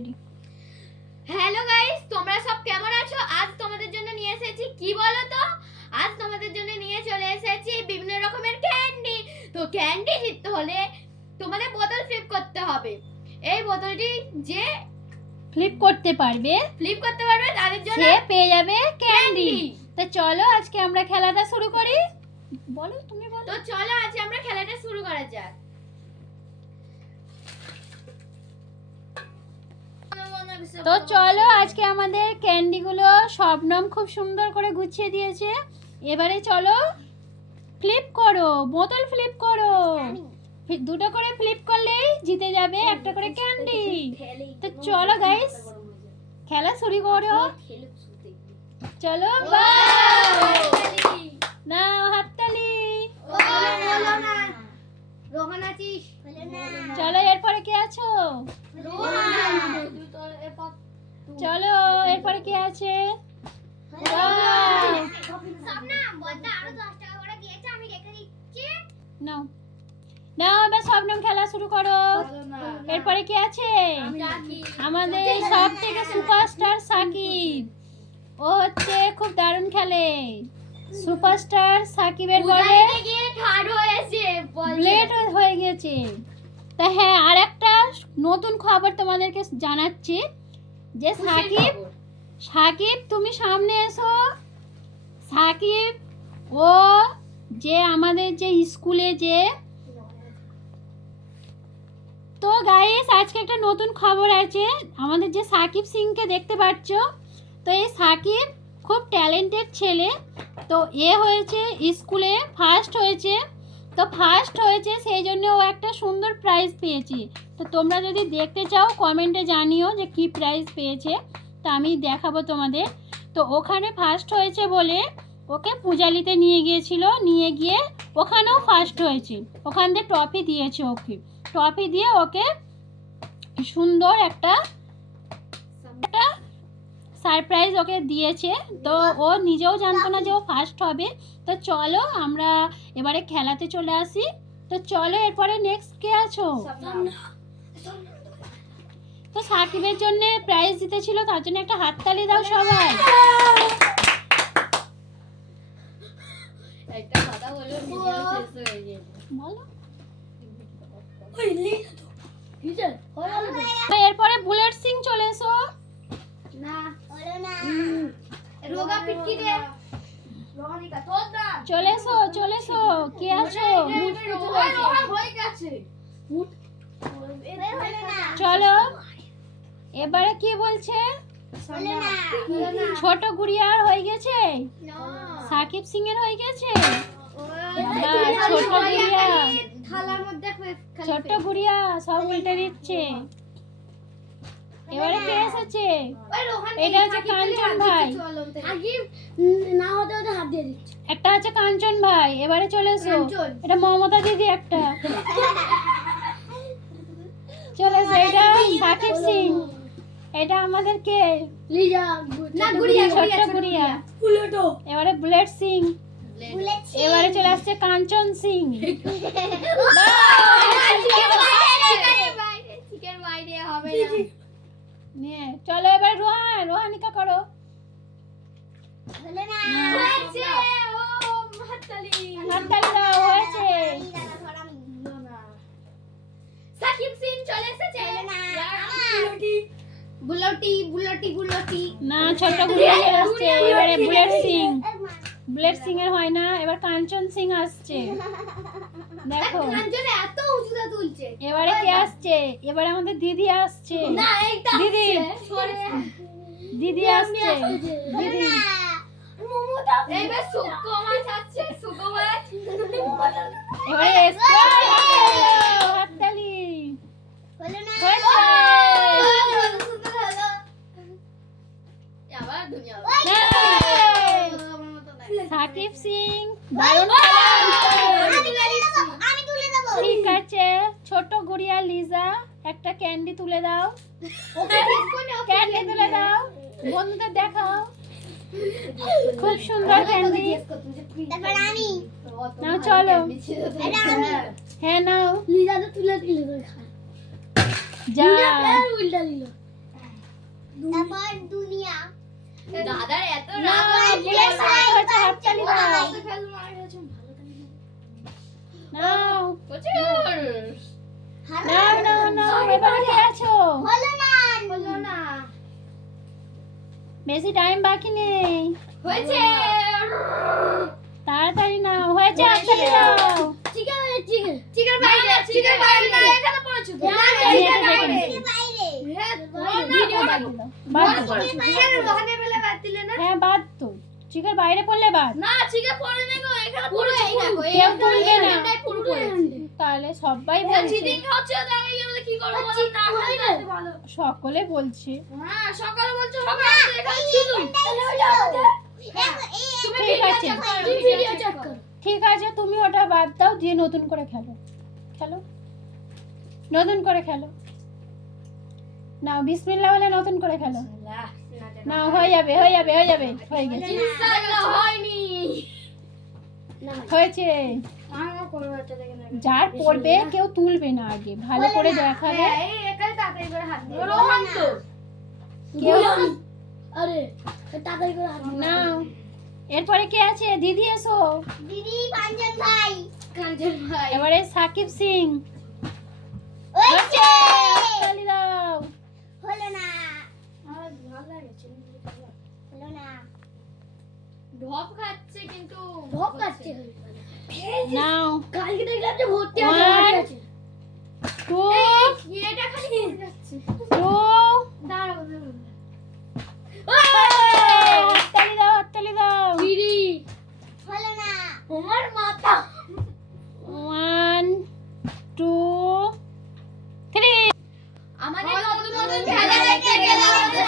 Ready. Hello guys, তোমরা সব কেমন আছো? আজ তোমাদের জন্য নিয়ে এসেছি কি বলো তো, আজ তোমাদের জন্য নিয়ে চলে এসেছি বিভিন্ন রকমের ক্যান্ডি। তো ক্যান্ডি জিততে হলে তোমাদের বোতল ফ্লিপ করতে হবে। এই বোতলটি যে ফ্লিপ করতে পারবে তাদের জন্য সে পেয়ে যাবে ক্যান্ডি। তো চলো আজকে আমরা খেলাটা শুরু করি। বলো, তুমি বলো। তো চলো আজ আমরা খেলাটা শুরু করা যাক। তো চলো আজকে আমাদের ক্যান্ডিগুলো শবনম খুব সুন্দর করে গুছিয়ে দিয়েছে। এবারে চলো ফ্লিপ করো, বোতল ফ্লিপ করো। দুটো করে ফ্লিপ করলেই জিতে যাবে একটা করে ক্যান্ডি। তো চলো গাইস খেলা শুরু করো। চলো না হাততালি। রোহন আছিস? চলো এরপরে কে আছো? চলো এরপরে কে আছে? নাও নাও এবার শবনম খেলা শুরু করো। এরপরে কে আছে? আমাদের সব থেকে সুপারস্টার সাকিব। ও হচ্ছে খুব দারুণ খেলে। সুপারস্টার সাকিবের বলে ব্লেড হয়ে গেছে। তা হ্যাঁ, আর একটা নতুন খবর তোমাদেরকে জানাচ্ছি যে সাকিব তুমি সামনে এসো। সাকিব ও যে আমাদের যে স্কুলে যে, তো গাইস আজকে একটা নতুন খবর আছে। আমাদের যে সাকিব সিংকে দেখতে পাচ্ছ, তো এই সাকিব খুব ট্যালেন্টেড ছেলে। তো এ হয়েছে স্কুলে ফার্স্ট হয়েছে। তো ফার্স্ট হয়েছে সেই জন্য ও একটা সুন্দর প্রাইজ পেয়েছে। তো তোমরা যদি দেখতে চাও কমেন্টে জানিও যে কি প্রাইজ পেয়েছে, তো আমি দেখাবো তোমাদের। তো ওখানে ফার্স্ট হয়েছে বলে ওকে পূজালিতে নিয়ে গিয়েছিল, নিয়ে গিয়ে ওখানেও ফার্স্ট হয়েছে। ওখান থেকে ট্রফি দিয়েছে ওকে, ট্রফি দিয়ে ওকে সুন্দর একটা সারপ্রাইজ ওকে দিয়েছে। তো ও নিজেও জানতো না যে ও ফার্স্ট হবে। তো চলো আমরা এবারে খেলাতে চলে আসি। তো চলো এরপরে নেক্সট কে আছো? তো সাকিবের জন্য প্রাইজ দিতেছিল, তার জন্য একটা হাততালি দাও সবাই। একটা কথা বলো, ভিডিও শেষ হয়ে গেছে। বলো। এরপরে বুলেট সিং চলে এসো। রোগা পিটকি দে রোহানিকা তোর না চলে এসো চলে এসো। কে আছো? হয়ে গেছে। চলো এবারে কি বলছে? ছোট গুড়িয়ার হয়ে গেছে, সাকিব সিং এর হয়ে গেছে। ছোট গুড়িয়া, থালার মধ্যে ছোট গুড়িয়া সব উল্টে দিচ্ছে। এবারে কে এসেছে? এটা হচ্ছে কাঞ্চন ভাই। না হতে হতে হাত দিয়ে দিচ্ছে। একটা আছে কাঞ্চন ভাই। এবারে চলে এসো। এটা মমতা দিদি একটা। চলে এসো। এটা সাকিব সিং। এটা আমাদের কে? লিজা না গুড়িয়া ছোট্ট গুড়িয়া। এবারে বুলেট সিং। এবারে চলে আসছে কাঞ্চন সিং। চিকেন বাইরে হবে নিয়ে চলো এবার রোহানিকা করো। হয়েছে ও হাততালি দাও, হয়েছে। সাকিব সিং চলে এসেছে। বুলটি না, ছোট গুড়িয়া চলে আসছে। এবারে বুলেট সিং এর হয় না, এবার কাঞ্চন সিং আসছে। দেখো কাঞ্চনে এত উঁচুতে তুলছে। এবারে কে আসছে? এবারে আমাদের দিদি আসছে। না এইটা দিদি সরে দিদি আসছে। দিদি এইবার শুকো মাছ আছে, শুকো মাছ। এবারে এসছে। হাততালি। হয়েছে। আবার দুনিয়া সাকিব সিং দারুণ খেলা। আমি তুলে দেব। ঠিক আছে, ছোট গুড়িয়া লিজা একটা ক্যান্ডি তুলে দাও। ক্যান্ডি তুলে দাও, বন্ধুদের দেখাও। খুব সুন্দর ক্যান্ডি। তারপর আমি নাও চলো। হ্যাঁ নাও। লিজা তো তুলে দিল। যা উল্টা দিল। তারপর দুনিয়া। দাদার এত না, রাগ বুলেট সাইড হচ্ছে, হাততালি দাও। নাও নাও নাও নাও, এবারে কে আছো? হলো না। হলো না বেশি টাইম বাকি নেই, হয়েছে তাড়াতাড়ি নাও। হয়েছে, হাততালি দাও। চিকেন বাইরে চিকেন বাইরে না এখানে পড়েছে তো চিকেন বাইরে বাইরে। ভিডিও বাদ দিলো, বাদ দিলো। চিকেন ওখানে বেলে বাদ দিলে না হ্যাঁ, বাদ তো। চিকেন বাইরে পড়লে বাদ। না চিকেন পড়ে নেই গো এখানে পড়েছে এই দেখো কেউ তুলবে না। এখানটাই পুরো পড়েছে তাহলে সবাই এটা বলছে, চিটিং হচ্ছে তো আমি এগুলো কি করব বলো না খাইতে ভালো সকলে বলছে। হ্যাঁ সকালে বলছো হবে না এখানে ছিল তাহলে ওইটা আমাদের তুমি ঠিক ভিডিও আছে। চেক করো তুমি ভিডিও চেক করো ঠিক আছে, তুমি ওটা বাদ দাও, দিয়ে নতুন করে খেলো। খেলো, নতুন করে খেলো। নাও, বিসমিল্লাহ বলে নতুন করে খেলো। নাও, হয়ে যাবে হয়ে যাবে হয়ে যাবে, হয়ে গেছে, ইনশাআল্লাহ হয়নি হয়েছে। আমার করব এটা দেখে না যার পড়বে কেউ তুলবে না, আগে ভালো করে দেখাবে। হ্যাঁ এই একাই তাড়াতাড়ি করে হাত দিয়ে রোহন তো কেউ আরে তাড়াতাড়ি করে হাত নাও। এরপরে কে আছে? দিদি এসো। দিদি কাঞ্চন ভাই। কাঞ্চন ভাই এবারে সাকিব সিং। হয়েছে। তালি দাও। হলো না। আমার ভালো লাগছে হলো না। ঢপ খাচ্ছে কিন্তু ভোগ কাটছে। নাও, কালকে দেখলাম যে ভর্তি আছে, ভর্তি আছে। 2 এটা খালি পড়ে যাচ্ছে 2 দাঁড়াও হাততালি দাও, হাততালি দাও। চিড়ি হলো না। আমার মাথা 1 2 3। আমাদের নতুন নতুন খেলা দেখতে গেলে আমাদের